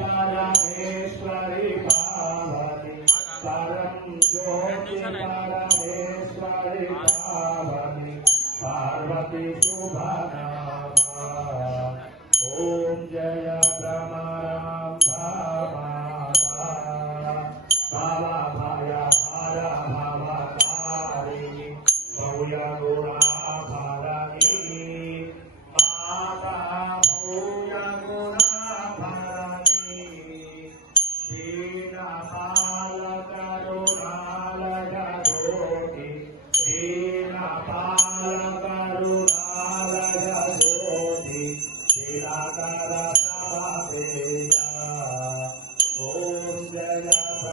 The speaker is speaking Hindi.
परमेश्वरी पावनी परम ज्योति परमेश्वरी पावनी पार्वती शुभ ओम जय